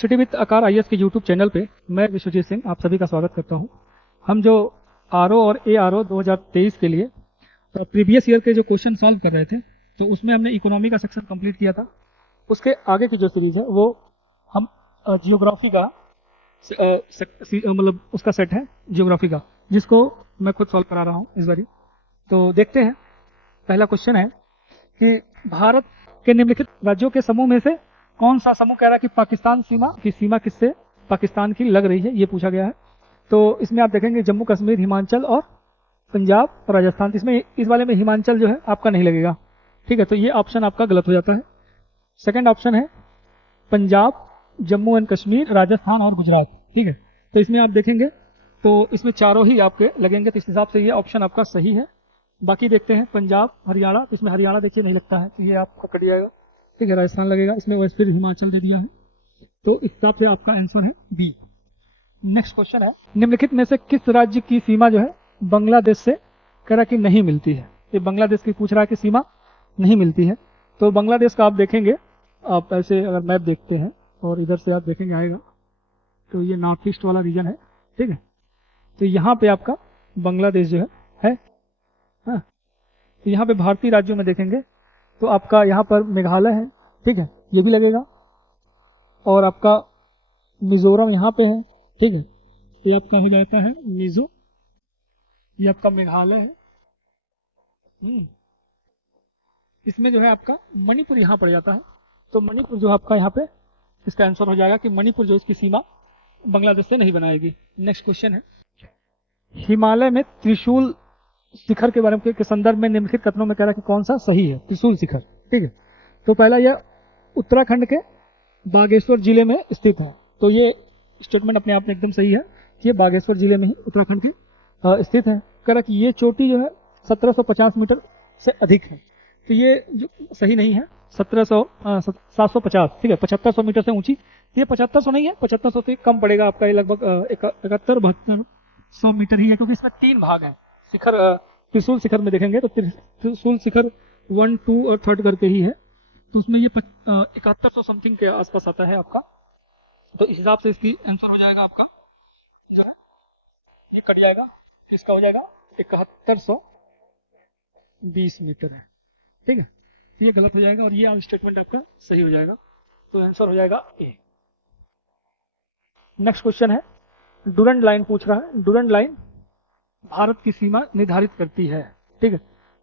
Study with आकार IAS के YouTube channel पे मैं विश्वजीत सिंह आप सभी का स्वागत करता हूं। हम जो आरओ और एआरओ 2023 के लिए प्रीवियस ईयर के जो क्वेश्चन सॉल्व कर रहे थे, तो उसमें हमने इकोनॉमी का सेक्शन कंप्लीट किया था। उसके आगे की जो सीरीज है वो हम जियोग्राफी का मतलब उसका सेट है जियोग्राफी का, जिसको मैं खुद सॉल्व करा रहा हूँ इस बारी। तो देखते हैं, पहला क्वेश्चन है कि भारत के निम्नलिखित राज्यों के समूह में से कौन सा समूह कह रहा है कि पाकिस्तान की सीमा किससे पाकिस्तान की लग रही है, ये पूछा गया है। तो इसमें आप देखेंगे जम्मू कश्मीर, हिमाचल और पंजाब और राजस्थान। इसमें इस वाले में हिमाचल जो है आपका नहीं लगेगा, ठीक है, तो ये ऑप्शन आपका गलत हो जाता है। सेकंड ऑप्शन है पंजाब, जम्मू एंड कश्मीर, राजस्थान और गुजरात, ठीक है। तो इसमें आप देखेंगे तो इसमें चारों ही आपके लगेंगे, तो इस हिसाब से ये ऑप्शन आपका सही है। बाकी देखते हैं पंजाब, हरियाणा, तो इसमें हरियाणा देखिए नहीं लगता है, तो ये आपका कट जाएगा, ठीक है। राजस्थान लगेगा, इसमें वैसे फिर हिमाचल दे दिया है, तो इस हिसाब से आपका आंसर है बी। नेक्स्ट क्वेश्चन है, निम्नलिखित में से किस राज्य की सीमा जो है बांग्लादेश से कह रहा कि नहीं मिलती है। ये बांग्लादेश की पूछ रहा है कि सीमा नहीं मिलती है। तो बांग्लादेश का आप देखेंगे, आप ऐसे अगर मैप देखते हैं और इधर से आप देखेंगे आएगा, तो ये नॉर्थ ईस्ट वाला रीजन है, ठीक है। तो यहाँ पे आपका बांग्लादेश जो है हाँ। तो यहाँ पे भारतीय राज्यों में देखेंगे तो आपका यहाँ पर मेघालय है, ठीक है, ये भी लगेगा, और आपका मिजोरम यहाँ पे है, ठीक है, ये आपका हो जाता है मिजो, ये आपका मेघालय है। इसमें जो है आपका मणिपुर यहाँ पड़ जाता है, तो मणिपुर जो आपका यहाँ पे इसका आंसर हो जाएगा कि मणिपुर जो इसकी सीमा बांग्लादेश से नहीं बनाएगी। नेक्स्ट क्वेश्चन है, हिमालय में त्रिशूल शिखर के बारे में के संदर्भ में निम्नलिखित कथनों में कह रहा है कि कौन सा सही है त्रिशूल शिखर, ठीक है। तो पहला यह उत्तराखंड के बागेश्वर जिले में स्थित है, तो ये स्टेटमेंट अपने आप में एकदम सही है कि ये बागेश्वर जिले में ही उत्तराखंड के स्थित है। कह रहा कि ये चोटी जो है 1750 मीटर से अधिक है, तो ये जो सही नहीं है, 750, ठीक है, 7500 मीटर से ऊंची। ये 7500 नहीं है, 7500 से कम पड़ेगा आपका, ये लगभग 71-72 मीटर ही है, क्योंकि इसमें 3 भाग हैं शिखर। त्रिशूल शिखर में देखेंगे तो त्रिशूल शिखर 1, 2 और 3 करके ही है, तो उसमें ये 7100 समथिंग के आसपास आता है आपका। तो इस हिसाब से इसकी आंसर हो जाएगा आपका जो है ये कट जाएगा, तो इसका हो जाएगा 7120 मीटर है, ठीक है। ये गलत हो जाएगा और ये स्टेटमेंट आपका सही हो जाएगा, तो आंसर हो जाएगा ए। नेक्स्ट क्वेश्चन है, डूरंड लाइन पूछ रहा है। डूरंड लाइन भारत की सीमा निर्धारित करती है, ठीक है।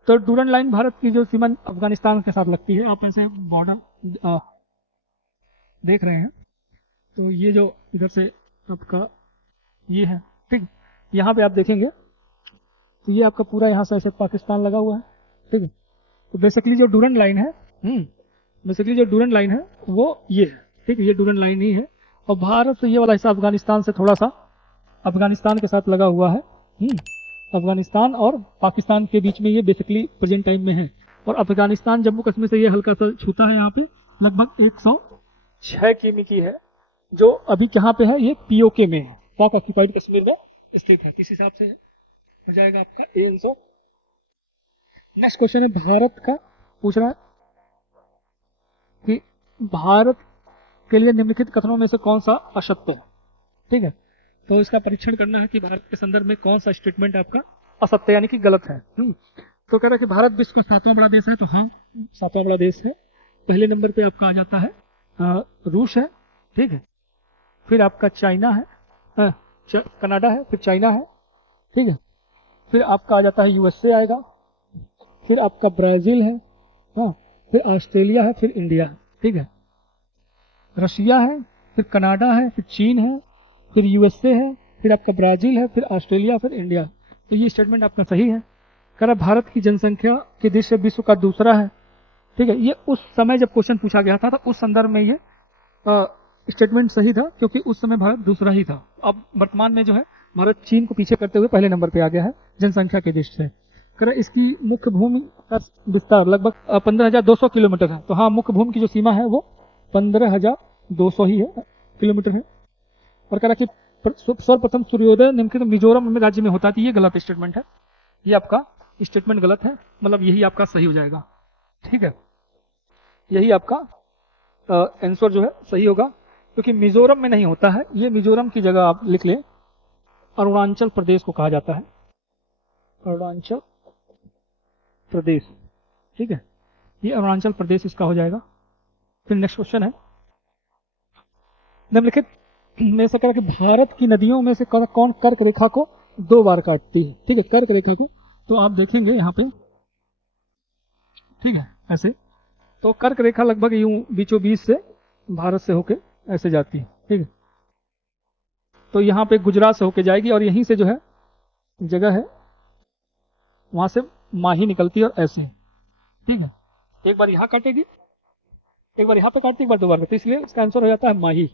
तो डूरंड लाइन भारत की जो सीमा अफगानिस्तान के साथ लगती है, आप ऐसे बॉर्डर देख रहे हैं, तो ये जो इधर से आपका ये है, ठीक। यहाँ पे आप देखेंगे तो ये आपका पूरा यहाँ से ऐसे पाकिस्तान लगा हुआ है, ठीक है। तो बेसिकली जो डूरंड लाइन है वो ये है, ठीक है, ये डूरंड लाइन ही है। और भारत से ये वाला हिस्सा अफगानिस्तान से थोड़ा सा अफगानिस्तान के साथ लगा हुआ है। अफगानिस्तान और पाकिस्तान के बीच में ये बेसिकली प्रेजेंट टाइम में है, और अफगानिस्तान जम्मू कश्मीर से ये हल्का सा छूता है, यहाँ पे लगभग 106 किमी की है, जो अभी कहाँ पे है, ये पीओके में है, पाक ऑक्यूपाइड कश्मीर में स्थित है। इस हिसाब से हो जाएगा आपका ए आंसर। नेक्स्ट क्वेश्चन है, भारत का पूछ रहा है कि भारत के लिए निम्नलिखित कथनों में से कौन सा असत्य है, ठीक है। तो इसका परीक्षण करना है कि भारत के संदर्भ में कौन सा स्टेटमेंट आपका असत्य यानी कि गलत है। तो कह रहा है कि भारत विश्व का 7वां बड़ा देश है, तो हाँ 7वां बड़ा देश है। पहले नंबर पे आपका आ जाता है रूस है, ठीक है, फिर आपका चाइना है, कनाडा है, फिर चाइना है, ठीक है, फिर आपका आ जाता है यूएसए आएगा, फिर आपका ब्राजील है, हाँ, फिर ऑस्ट्रेलिया है, फिर इंडिया है, ठीक है, रशिया है, फिर कनाडा है, फिर चीन है, फिर यूएसए है, फिर आपका ब्राजील है, फिर ऑस्ट्रेलिया, फिर इंडिया। तो ये स्टेटमेंट आपका सही है। कह रहा भारत की जनसंख्या की दृष्टि से विश्व का दूसरा है, ठीक है। ये उस समय जब क्वेश्चन पूछा गया था तो उस संदर्भ में ये स्टेटमेंट सही था, क्योंकि उस समय भारत दूसरा ही था। अब वर्तमान में जो है भारत चीन को पीछे करते हुए पहले नंबर पे आ गया है जनसंख्या की दृष्टि से। कह रहा इसकी मुख्य भूमि का विस्तार लगभग 15,200 किलोमीटर है, तो हाँ मुख्य भूमि की जो सीमा है वो 15,200 ही है किलोमीटर है। और कह रहा कि सर्वप्रथम सूर्योदय निम्नलिखित मिजोरम में राज्य में होता है, तो ये गलत स्टेटमेंट है, ये आपका स्टेटमेंट गलत है, मतलब यही आपका सही हो जाएगा, ठीक है। यही आपका आंसर जो है सही होगा। क्योंकि मिजोरम में नहीं होता है, ये मिजोरम की जगह आप लिख लें, अरुणाचल प्रदेश को कहा जाता है, अरुणाचल प्रदेश। ठीक है, ये अरुणाचल प्रदेश इसका हो जाएगा। फिर नेक्स्ट क्वेश्चन है, निम्नलिखित में से कह कि भारत की नदियों में से कौन कर्क रेखा को 2 बार काटती है। ठीक है, कर्क रेखा को, तो आप देखेंगे यहाँ पे, ठीक है, ऐसे तो कर्क रेखा लगभग यूं बीचों बीच से भारत से होके ऐसे जाती है। ठीक है, तो यहाँ पे गुजरात से होके जाएगी और यहीं से जो है जगह है वहां से माही निकलती है और ऐसे। ठीक है, एक बार यहाँ काटेगी, एक बार यहाँ पे काटती, एक बार 2 बार काटती, इसलिए इसका आंसर हो जाता है माही।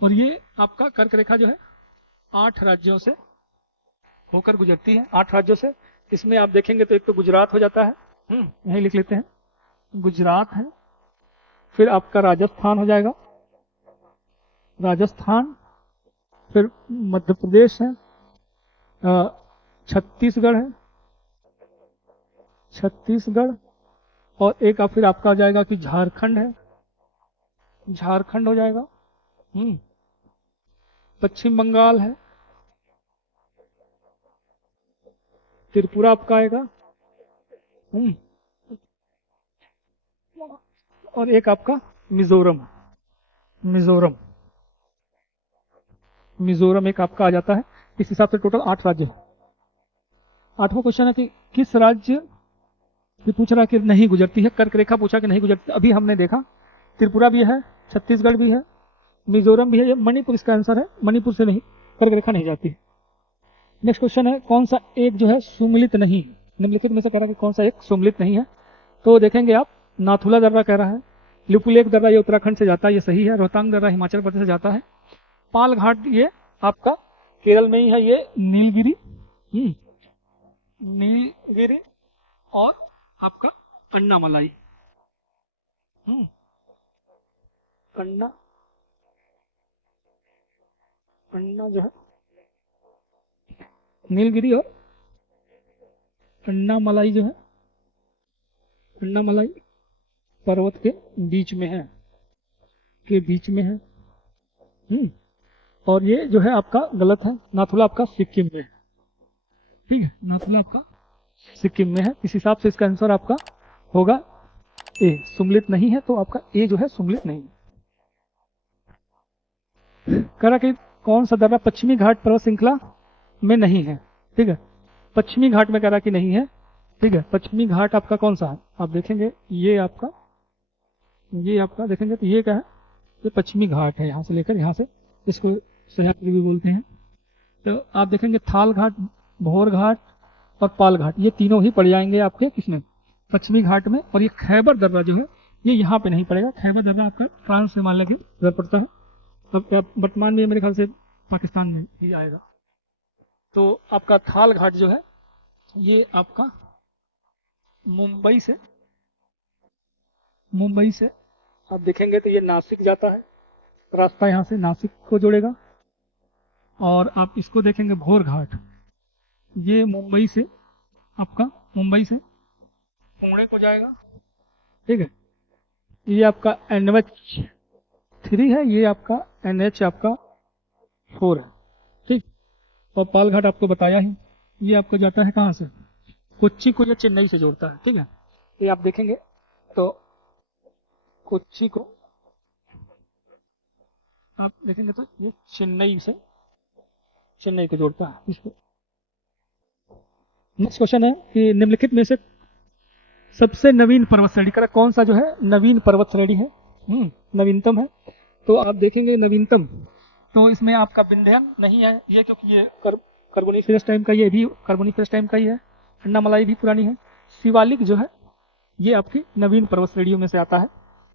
और ये आपका कर्क रेखा जो है 8 राज्यों से होकर गुजरती है, 8 राज्यों से। इसमें आप देखेंगे तो एक तो गुजरात हो जाता है, यही लिख लेते हैं, गुजरात है। फिर आपका राजस्थान हो जाएगा, राजस्थान। फिर मध्य प्रदेश है, छत्तीसगढ़ है, छत्तीसगढ़। और एक फिर आपका आ जाएगा कि झारखंड है, झारखंड हो जाएगा। पश्चिम बंगाल है, त्रिपुरा आपका आएगा। और एक आपका मिजोरम, मिजोरम, मिजोरम एक आपका आ जाता है। इस हिसाब से टोटल 8 राज्य है। 8वां क्वेश्चन है कि किस राज्य भी पूछ रहा कि नहीं गुजरती है, कर्क रेखा पूछा कि नहीं गुजरती। अभी हमने देखा त्रिपुरा भी है, छत्तीसगढ़ भी है, मिजोरम भी है, ये मणिपुर इसका आंसर है, मणिपुर से नहीं कर्क रेखा नहीं जाती। नेक्स्ट क्वेश्चन है, कौन सा एक जो है सुमिलित नहीं, निम्नलिखित में से कह रहा है कि कौन सा एक सुमिलित नहीं है। तो देखेंगे आप, नाथुला दर्रा कह रहा है, लिपुलेख दर्रा ये उत्तराखंड से जाता है, ये सही है। रोहतांग दर्रा हिमाचल प्रदेश से जाता है। पाल घाट ये आपका केरल में ही है, ये नीलगिरी, नीलगिरी। और आपका अन्नामलाई, अन्ना, अन्ना जो है नीलगिरी और अन्नामलाई जो है, अन्नामलाई पर्वत के बीच में है, के बीच में है। और ये जो है आपका गलत है, नाथुला आपका सिक्किम में है। ठीक है, नाथुला आपका सिक्किम में है। इस हिसाब से इसका आंसर आपका होगा ए, सुमिलित नहीं है, तो आपका ए जो है सुमिलित नहीं है। कह रहा कि कौन सा दर्रा पश्चिमी घाट पर्वत श्रृंखला में नहीं है। ठीक है, पश्चिमी घाट में कह रहा कि नहीं है। ठीक है, पश्चिमी घाट आपका कौन सा है, आप देखेंगे ये आपका, ये आपका देखेंगे तो ये क्या है, ये पश्चिमी घाट है, यहाँ से लेकर यहाँ से, इसको सह्याद्री भी बोलते हैं। तो आप देखेंगे थाल घाट, भोर घाट और पाल घाट, ये तीनों ही पड़ जाएंगे आपके किसमें, पश्चिमी घाट में। और ये खैबर दर्रा जो है ये यहाँ पे नहीं पड़ेगा, खैबर दर्रा आपका फ्रांस से हिमालय के उधर पड़ता है। अब वर्तमान में मेरे ख्याल से पाकिस्तान में ही आएगा। तो आपका थाल घाट जो है ये आपका मुंबई से, मुंबई से आप देखेंगे तो ये नासिक जाता है, रास्ता यहाँ से नासिक को जोड़ेगा। और आप इसको देखेंगे भोर घाट, ये मुंबई से आपका, मुंबई से पुणे को जाएगा। ठीक है, ये आपका NH3 है, ये आपका NH आपका 4 है। ठीक, और पाल घाट आपको बताया ही, ये आपको जाता है कहाँ से, कोच्चि को, ये चेन्नई से जोड़ता है। ठीक है, ये आप देखेंगे तो कोच्चि को आप देखेंगे तो ये चेन्नई से, चेन्नई को जोड़ता है इसको। नेक्स्ट क्वेश्चन है कि निम्नलिखित में से सबसे नवीन पर्वत श्रेणी का कौन सा जो है नवीन पर्वत श्रेणी है, नवीनतम है। तो आप देखेंगे नवीनतम, तो इसमें आपका विंध्यन नहीं है ये, क्योंकि ये कार्बोनिफेरस टाइम का, ये भी कार्बोनिफेरस टाइम का ही है। अन्नामलाई भी पुरानी है। शिवालिक जो है ये आपकी नवीन पर्वत श्रेणियों में से आता है,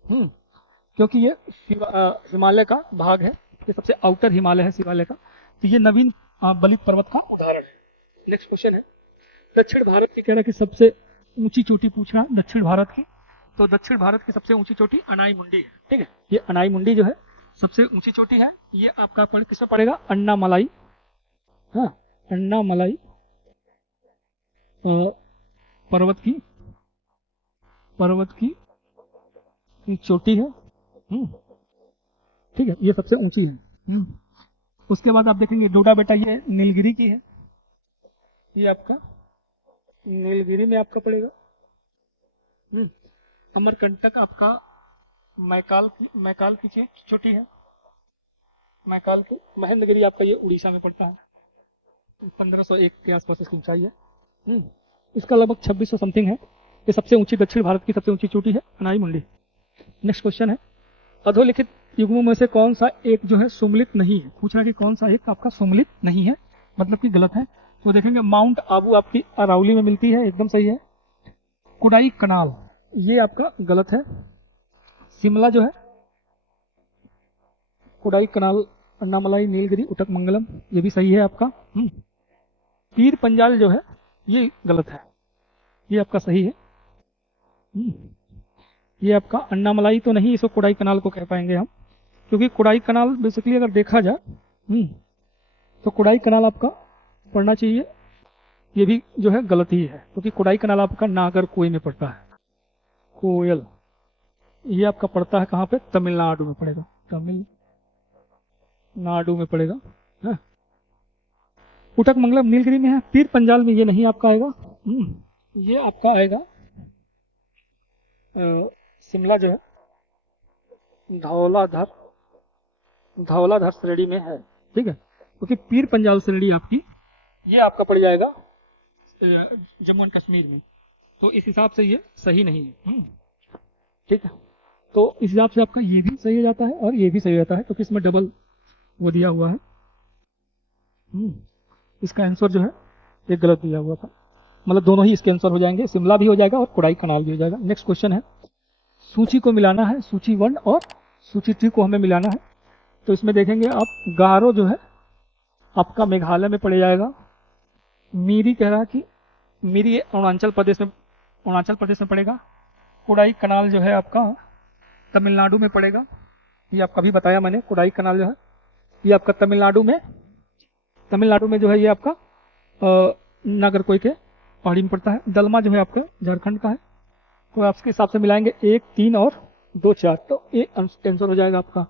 क्योंकि ये हिमालय का भाग है, ये सबसे आउटर हिमालय है शिवालय का। तो ये नवीन बलित पर्वत का उदाहरण है। नेक्स्ट क्वेश्चन है, दक्षिण भारत की कह रहा कि सबसे ऊंची चोटी पूछ रहा दक्षिण भारत की। तो दक्षिण भारत की सबसे ऊंची चोटी अनाई मुंडी है। ठीक है, ये अनाई मुंडी जो है सबसे ऊंची चोटी है। ये आपका किसमें पड़ेगा, अन्नामलाई, हाँ अन्नामलाई पर्वत की, पर्वत की चोटी है। ठीक है, ये सबसे ऊंची है। उसके बाद आप देखेंगे डोडा बेटा, ये नीलगिरी की है, ये आपका नीलगिरी में आपका पड़ेगा। अमरकंटक आपका मैकाल की चोटी है, मैकाल की। महेंद्रगिरी आपका ये उड़ीसा में पड़ता है, 1501 के आसपास इसकी ऊंचाई है। इसका लगभग 2600 समथिंग है। ये सबसे ऊंची, दक्षिण भारत की सबसे ऊंची चोटी है अनाई मुंडी। नेक्स्ट क्वेश्चन है, अधोलिखित युग्मों में से कौन सा एक जो है सुमलित नहीं है? पूछ रहा है कि कौन सा एक आपका सुमलित नहीं है, मतलब कि गलत है। तो देखेंगे माउंट आबू आपकी अरावली में मिलती है, एकदम सही है। कोडाई कनाल ये आपका गलत है। शिमला जो है कोडाई कनाल, अन्नामलाई, नीलगिरी, उटक मंगलम, ये भी सही है आपका। पीर पंजाल जो है ये गलत है, ये आपका सही है। ये आपका अन्नामलाई तो नहीं, इसको कोडाई कनाल को कह पाएंगे हम, क्योंकि कोडाई कनाल बेसिकली अगर देखा जाए तो कोडाई कनाल आपका पढ़ना चाहिए, ये भी जो है गलत ही है, क्योंकि कोडाई कनाल आपका नागरकोइल में पड़ता है। कोयल ये आपका पड़ता है कहाँ पे? तमिलनाडु में पड़ेगा, तमिलनाडु में पड़ेगा। उटक मंगलम नीलगिरी में है। पीर पंजाल में ये नहीं आपका आएगा। ये आपका आएगा शिमला जो है धौलाधर श्रेणी में है, ठीक है, क्योंकि पीर पंजाल श्रेणी आपकी ये आपका पड़ जाएगा जम्मू एंड कश्मीर में, तो इस हिसाब से ये सही नहीं है। ठीक है, तो इस हिसाब से आपका ये भी सही हो जाता है और ये भी सही हो जाता है, क्योंकि इसमें डबल वो दिया हुआ है। इसका आंसर जो है ये गलत दिया हुआ था, मतलब दोनों ही इसके आंसर हो जाएंगे, शिमला भी हो जाएगा और कोडाई कनाल भी हो जाएगा। नेक्स्ट क्वेश्चन है, सूची को मिलाना है, सूची 1 और सूची 2 को हमें मिलाना है। तो इसमें देखेंगे आप गारो जो है आपका मेघालय में पड़ जाएगा। मीरी कह रहा है कि मीरी अरुणाचल प्रदेश में पड़ेगा। कोडाई कनाल जो है आपका तमिलनाडु में पड़ेगा, ये आपका भी बताया मैंने। कोडाई कनाल जो है ये आपका तमिलनाडु में जो है ये आपका नागरकोइल के पहाड़ी में पड़ता है। दलमा जो है आपका झारखंड का है। तो आपके हिसाब से मिलाएंगे 1, 3 और 2, 4, तो ये आंसर हो जाएगा आपका।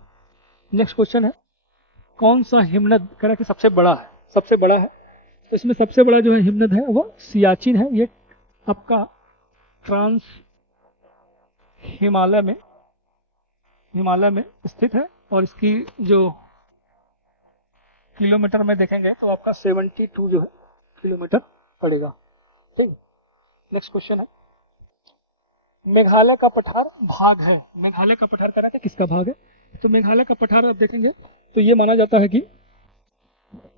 नेक्स्ट क्वेश्चन है, कौन सा हिमनद कह रहा है कि सबसे बड़ा है, तो इसमें सबसे बड़ा जो है हिमनद है वो सियाचिन है। ये आपका ट्रांस हिमालय में स्थित है और इसकी जो किलोमीटर में देखेंगे तो आपका 72 जो है किलोमीटर पड़ेगा। ठीक, नेक्स्ट क्वेश्चन है, मेघालय का पठार भाग है। मेघालय का पठार कह रहा है किसका भाग है? तो मेघालय का पठार आप देखेंगे तो ये माना जाता है कि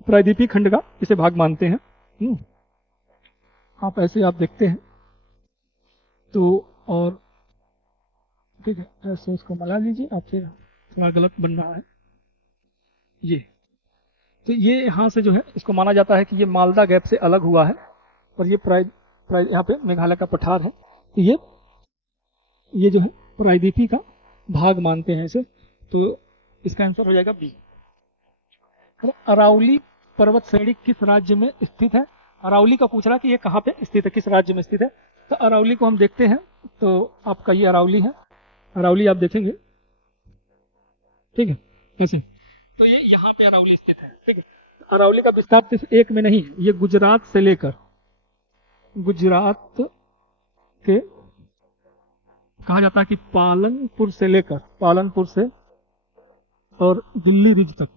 प्रायद्वीपीय खंड का इसे भाग मानते हैं। आप ऐसे आप देखते हैं तो, और ठीक है ऐसे इसको मिला लीजिए, आपसे थोड़ा गलत बन रहा है ये। तो ये यहाँ से जो है इसको माना जाता है कि ये मालदा गैप से अलग हुआ है और ये यहाँ पे मेघालय का पठार है। तो ये जो है प्रायद्वीपीय का भाग मानते हैं इसे, तो इसका आंसर हो जाएगा बी। अरावली पर्वत श्रेणी किस राज्य में स्थित है? अरावली का पूछ रहा कि ये कहाँ पे स्थित है, किस राज्य में स्थित है। तो अरावली को हम देखते हैं तो आपका ये अरावली है, अरावली आप देखेंगे, ठीक है ऐसे, तो ये यहाँ पे अरावली स्थित है। ठीक है, अरावली का विस्तार सिर्फ एक में नहीं है, ये गुजरात से लेकर गुजरात के कहा जाता है कि पालनपुर से और दिल्ली रिज तक,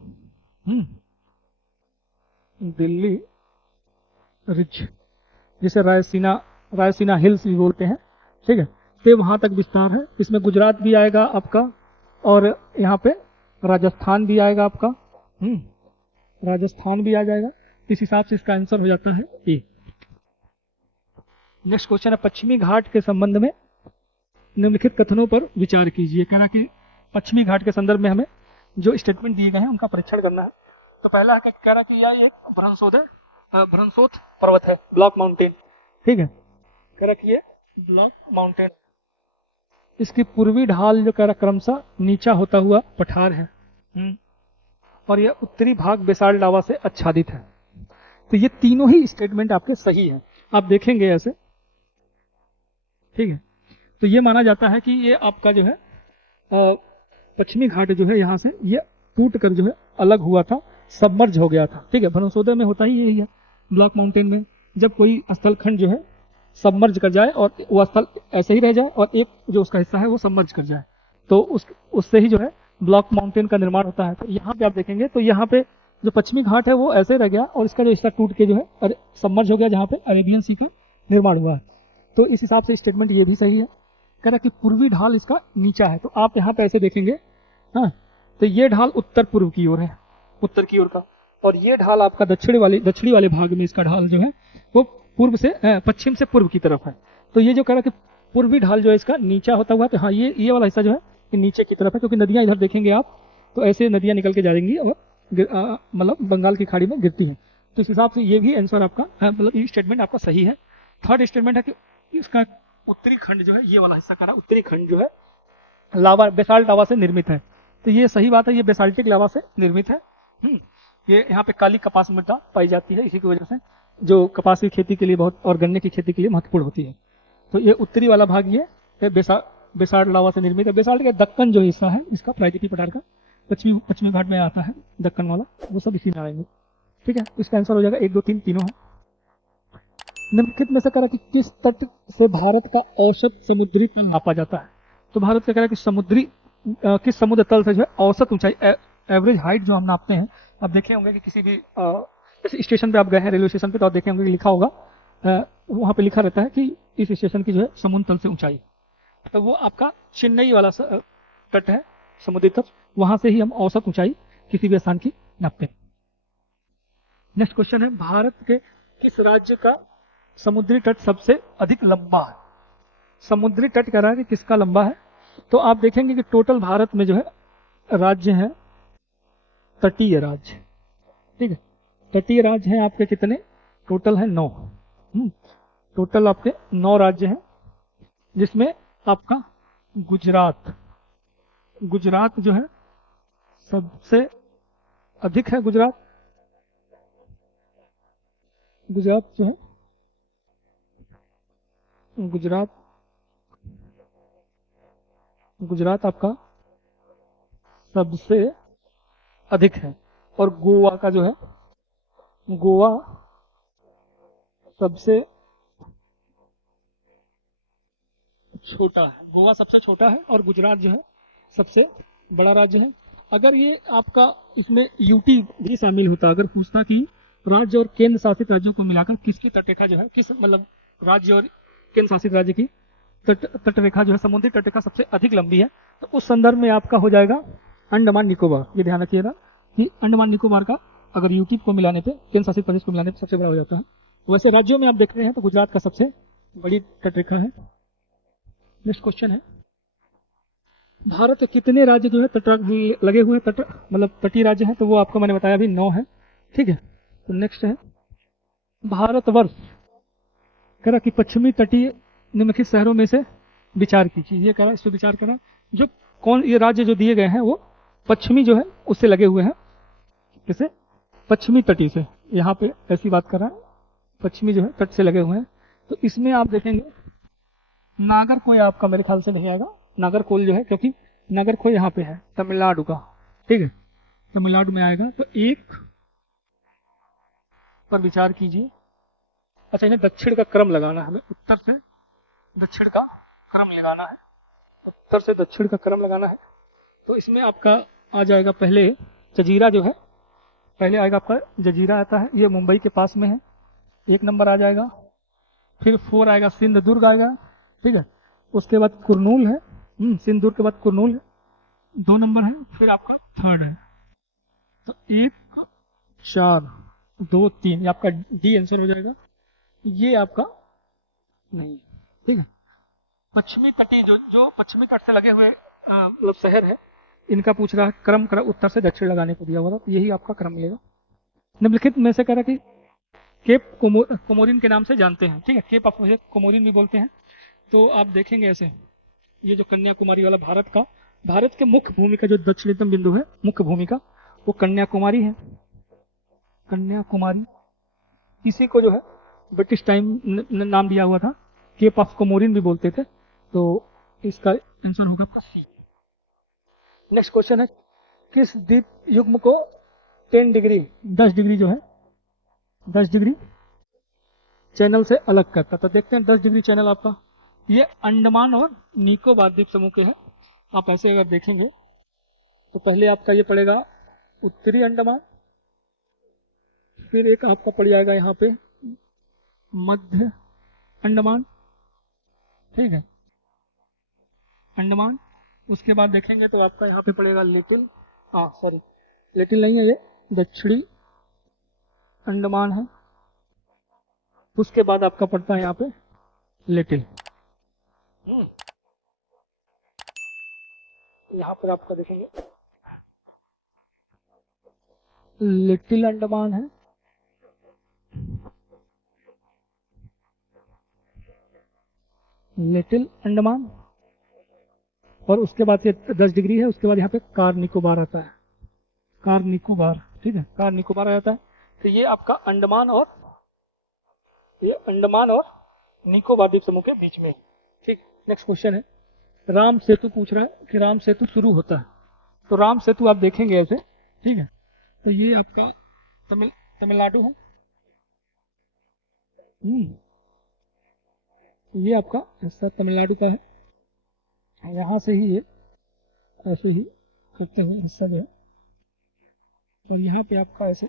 दिल्ली रिज जिसे रायसीना हिल्स भी बोलते हैं, ठीक है, तो वहां तक विस्तार है। इसमें गुजरात भी आएगा आपका और यहाँ पे राजस्थान भी आएगा आपका, राजस्थान भी आ जाएगा। इस हिसाब से इसका आंसर हो जाता है ए। नेक्स्ट क्वेश्चन है, पश्चिमी घाट के संबंध में निम्नलिखित कथनों पर विचार कीजिए। कह रहा कि पश्चिमी घाट के संदर्भ में हमें जो स्टेटमेंट दिए गए हैं उनका परीक्षण करना है। तो पहला है कह रहा कि यह एक भ्रंशोथ पर्वत है, ब्लॉक माउंटेन, ठीक है, कह रहा कि ये ब्लॉक माउंटेन, इसकी पूर्वी ढाल जो कह रहा क्रमशः नीचा होता हुआ पठार है, और यह उत्तरी भाग बेसाल्ट लावा से आच्छादित है। तो ये तीनों ही स्टेटमेंट आपके सही हैं, आप देखेंगे ऐसे, ठीक है। तो ये माना जाता है कि ये आपका जो है पश्चिमी घाट जो है यहाँ से ये टूट कर जो है अलग हुआ था, सबमर्ज हो गया था। ठीक है, भनसोदा में होता ही यही है, ब्लॉक माउंटेन में जब कोई स्थल खंड जो है सबमर्ज कर जाए और वो स्थल ऐसे ही रह जाए और एक जो उसका हिस्सा है वो सबमर्ज कर जाए, तो उससे ही जो है ब्लॉक माउंटेन का निर्माण होता है। तो यहाँ पे आप देखेंगे तो यहाँ पे जो पश्चिमी घाट है वो ऐसे रह गया और इसका जो हिस्सा टूट के जो है सबमर्ज हो गया, जहाँ पे अरेबियन सी का निर्माण हुआ है। तो इस हिसाब से स्टेटमेंट ये भी सही है। कह रहा कि पूर्वी ढाल इसका नीचा है, तो आप यहाँ पे ऐसे देखेंगे, हाँ, तो ये ढाल उत्तर पूर्व की ओर है, उत्तर की ओर का, और ये ढाल आपका दक्षिणी वाले भाग में इसका ढाल जो है वो पूर्व से पश्चिम से पूर्व की तरफ है। तो ये जो कह रहा कि पूर्वी ढाल जो है इसका नीचा होता हुआ, तो हाँ ये वाला हिस्सा जो है ये नीचे की तरफ है, क्योंकि नदियां इधर देखेंगे आप तो ऐसे नदियां निकल के जाएंगी और मतलब बंगाल की खाड़ी में गिरती हैं। तो इस हिसाब से ये भी आंसर आपका मतलब ये स्टेटमेंट आपका सही है। थर्ड स्टेटमेंट है कि इसका उत्तरी खंड जो है, ये वाला हिस्सा करा उत्तरी खंड जो है लावा, बेसाल्ट लावा से निर्मित है। तो ये सही बात है, ये बेसाल्टिक लावा से निर्मित है। ये यहाँ पे काली कपास मृदा पाई जाती है, इसी की वजह से जो कपास की खेती के लिए बहुत और गन्ने की खेती के लिए महत्वपूर्ण होती है। तो ये उत्तरी वाला भाग ये बेसाल्ट लावा से निर्मित है। बेसाल्ट का दक्कन जो हिस्सा है इसका प्रायद्वीपीय पठार का पश्चिमी घाट में आता है, दक्कन वाला, वो सब इसी में आएंगे। ठीक है, इसका आंसर हो जाएगा 1 2 3 तीनों है। निम्नलिखित में से कह रहा कि किस तट से भारत का औसत समुद्री तल नापा जाता है। तो भारत का कह रहा कि किस समुद्र तल से जो है औसत ऊंचाई, एवरेज हाइट जो हम नापते हैं, आप देखे होंगे कि किसी भी जैसे स्टेशन पे आप गए हैं, रेलवे स्टेशन पे, तो आप देखे होंगे कि लिखा होगा, वहाँ पे लिखा रहता है कि इस स्टेशन की जो है समुद्र तल से ऊंचाई, तो वो आपका चेन्नई वाला तट है, समुद्री तट, वहां से ही हम औसत ऊंचाई किसी भी स्थान की नापते हैं। नेक्स्ट क्वेश्चन है, भारत के किस राज्य का समुद्री तट सबसे अधिक लंबा है। समुद्री तट कह रहा है कि किसका लंबा है, तो आप देखेंगे कि टोटल भारत में जो है राज्य है तटीय राज्य। ठीक है, तटीय राज्य हैं आपके कितने, टोटल है 9। टोटल आपके 9 राज्य हैं, जिसमें आपका गुजरात जो है सबसे अधिक है। गुजरात जो है गुजरात आपका सबसे अधिक है, और गोवा का जो है, गोवा सबसे छोटा है। गोवा सबसे छोटा है और गुजरात जो है सबसे बड़ा राज्य है। अगर ये आपका इसमें यूटी भी शामिल होता, अगर पूछता कि राज्य और केंद्र शासित राज्यों को मिलाकर किसकी तटरेखा जो है, किस मतलब राज्य और केंद्र शासित राज्य की तटरेखा जो है, समुद्री तटरेखा सबसे अधिक लंबी है, तो उस संदर्भ में आपका हो जाएगा अंडमान निकोबार। ये ध्यान रखिएगा कि अंडमान निकोबार का अगर यूटी को मिलाने पे, केंद्र शासित प्रदेश को मिलाने पे सबसे बड़ा हो जाता है। वैसे राज्यों में आप देख रहे हैं तो गुजरात का सबसे बड़ी तटरेखा है। नेक्स्ट क्वेश्चन है, भारत के कितने राज्य जो है लगे हुए तट मतलब तटीय राज्य हैं, तो वो आपको मैंने बताया अभी 9 है। ठीक है, तो नेक्स्ट है, भारतवर्ष कह रहा कि पश्चिमी तटीय निम्नलिखित शहरों में से विचार कीजिए। ये कह रहा, इस पर विचार करा, जो कौन ये राज्य जो दिए गए हैं वो पश्चिमी जो है उससे लगे हुए हैं, जैसे पश्चिमी तटीय से, यहाँ पे ऐसी बात कर रहा है, पश्चिमी जो है तट से लगे हुए हैं। तो इसमें आप देखेंगे नागरकोल आपका मेरे ख्याल से नहीं आएगा, नागरकोल जो है, क्योंकि नागरकोल यहाँ पे है तमिलनाडु का। ठीक है, तमिलनाडु में आएगा, तो एक पर विचार कीजिए। अच्छा, इन्हें दक्षिण का क्रम लगाना है, हमें उत्तर से दक्षिण का क्रम लगाना है, उत्तर से दक्षिण का क्रम लगाना है। तो इसमें आपका आ जाएगा पहले जजीरा जो है, पहले आएगा आपका जजीरा आता है, ये मुंबई के पास में है, 1 नंबर आ जाएगा। फिर 4 आएगा सिंधुदुर्ग आएगा। ठीक है, उसके बाद कुरनूल है, सिंधुदुर्ग के बाद कुरनूल है, 2 नंबर है। फिर आपका 3rd है, तो 1 4 2 3, ये आपका डी आंसर हो जाएगा, ये आपका नहीं है। ठीक है, पश्चिमी तटीय जो पश्चिमी तट से लगे हुए मतलब शहर है, इनका पूछ रहा है क्रम उत्तर से दक्षिण लगाने को दिया हुआ था, तो यही आपका क्रम मिलेगा। निम्नलिखित में से कह रहा कि केप कोमोरिन के नाम से जानते हैं। ठीक है, केप ऑफ कोमोरिन भी बोलते हैं। तो आप देखेंगे ऐसे, ये जो कन्याकुमारी वाला भारत के मुख्य भूमि का जो दक्षिणतम बिंदु है, मुख्य भूमि का, वो कन्याकुमारी है। कन्याकुमारी, इसी को जो है ब्रिटिश टाइम नाम दिया हुआ था, केप ऑफ कोमोरिन भी बोलते थे। तो इसका आंसर होगा आपका सी। नेक्स्ट क्वेश्चन है, किस द्वीप युग्म को 10 डिग्री 10 डिग्री जो है 10 डिग्री चैनल से अलग करता है? तो देखते हैं 10 डिग्री चैनल आपका, ये अंडमान और निकोबार द्वीप समूह के हैं। आप ऐसे अगर देखेंगे तो पहले आपका ये पड़ेगा उत्तरी अंडमान, फिर एक आपका पड़ जाएगा यहाँ पे मध्य अंडमान, ठीक है, अंडमान। उसके बाद देखेंगे तो आपका यहाँ पे पड़ेगा लिटिल नहीं है, ये दक्षिणी अंडमान है। उसके बाद आपका पड़ता है यहाँ पे लिटिल, यहाँ पर आपका देखेंगे लिटिल अंडमान है, लिटिल अंडमान। और उसके बाद ये 10 डिग्री है, उसके बाद यहाँ पे कार निकोबार आता है, कार निकोबार, ठीक है, कार निकोबार आ जाता है। तो ये आपका अंडमान और निकोबार द्वीप समूह के बीच में, ठीक। नेक्स्ट क्वेश्चन है, राम सेतु पूछ रहा है कि राम सेतु शुरू होता है, तो राम सेतु आप देखेंगे ऐसे, ठीक है, तो ये आपका तमिलनाडु है, ये आपका हिस्सा तमिलनाडु का है। यहाँ से ही ये ऐसे ही करते हुए हिस्सा जो है, और यहाँ पे आपका ऐसे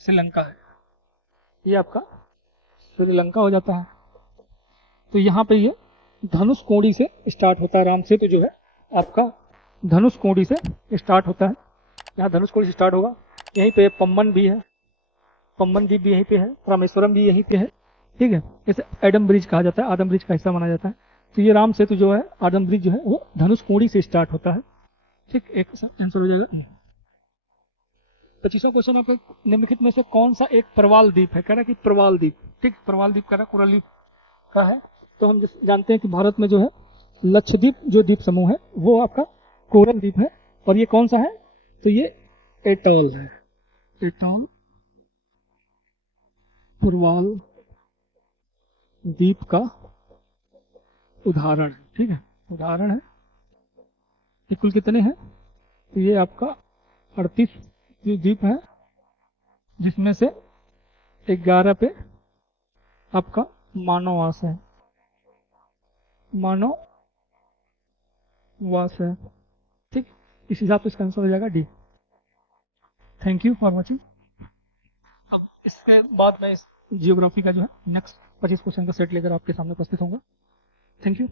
श्रीलंका है, ये आपका श्रीलंका हो जाता है। तो यहाँ पे ये धनुष कोडी से स्टार्ट होता है, राम सेतु जो है आपका धनुष कोडी से स्टार्ट होता है। यहाँ धनुष कोडी से स्टार्ट होगा, यहीं पे पम्बन भी है, पम्बन द्वीप भी यहीं पे है, रामेश्वरम भी यहीं पे है, ठीक है। इसे एडम ब्रिज कहा जाता है, आदम ब्रिज का हिस्सा माना जाता है। तो ये राम सेतु जो है, आदम ब्रिज जो है वो धनुष कोडी से स्टार्ट होता है, ठीक। एक आंसर हो जाएगा। 25वां क्वेश्चन आपको, निम्नलिखित में से कौन सा एक प्रवाल द्वीप है? कह रहा है कि प्रवाल द्वीप, ठीक, प्रवाल द्वीप कह रहा है, कोरल द्वीप का है। तो हम जानते हैं कि भारत में जो है लक्षद्वीप जो द्वीप समूह है वो आपका कोरल द्वीप है, और ये कौन सा है? तो ये एटॉल है, एटॉल प्रवाल द्वीप का उदाहरण है, ठीक है, उदाहरण है। ये कुल कितने हैं? तो ये आपका 38 द्वीप है, जिसमें से 11 पे आपका मानववास है, मानववास है, ठीक। इस हिसाब से इसका आंसर हो जाएगा D. Thank you for watching. अब इसके बाद मैं इस जियोग्राफी का जो है नेक्स्ट 25 क्वेश्चन का सेट लेकर आपके सामने उपस्थित होऊंगा। Thank you.